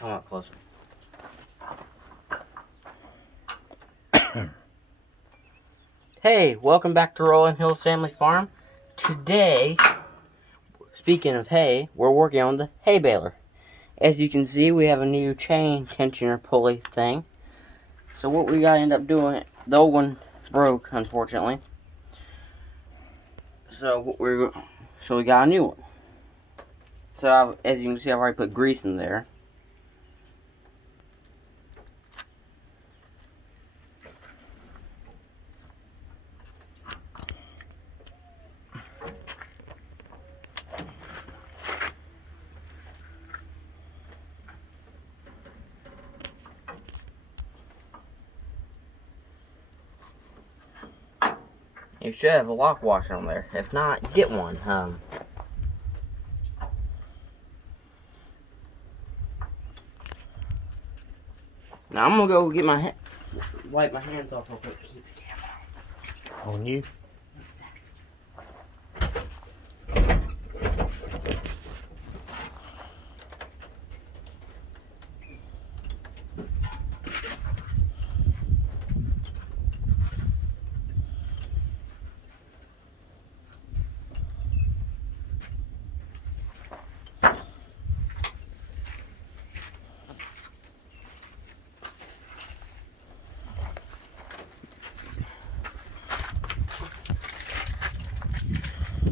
Come up closer. Hey, welcome back to Rolling Hills Family Farm. Today, speaking of hay, we're working on the hay baler. As you can see, we have a new chain tensioner pulley thing. So what we gotta end up doing, the old one broke, unfortunately. So we got a new one. So as you can see, I've already put grease in there. You should have a lock washer on there. If not, get one. Now I'm gonna go get wipe my hands off real quick to keep the camera on you.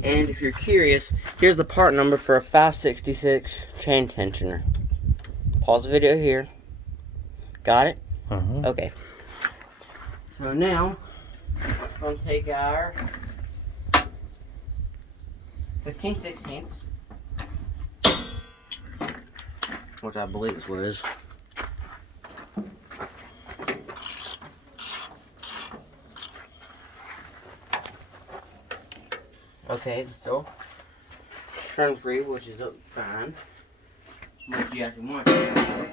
And if you're curious, here's the part number for a 566 chain tensioner. Pause the video here. Got it? Okay. So now, we're going to take our 15/16, which I believe is what it is. Okay, so turn free, which is fine. But you actually want to.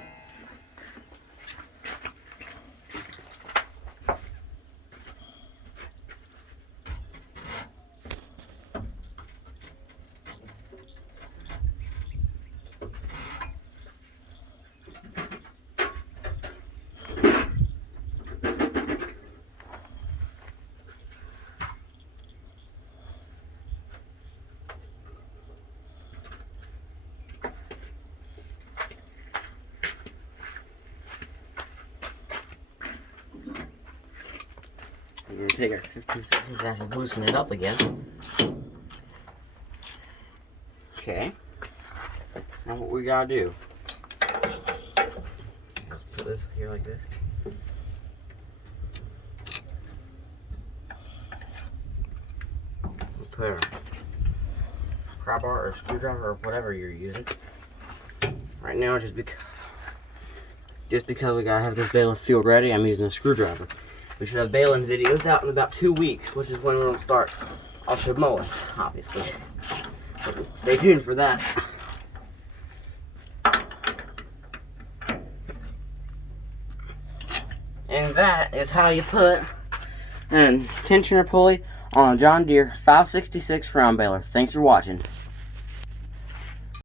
We're going to take our 15/16 and actually loosen it up again. Okay. Now what we gotta do. Let's put this here like this. We'll put our pry bar or screwdriver or whatever you're using. Right now, just because we gotta have this baler field ready, I'm using a screwdriver. We should have baling videos out in about 2 weeks, which is when we're going to start also mowing, obviously. So stay tuned for that. And that is how you put a tensioner pulley on a John Deere 566 round baler. Thanks for watching.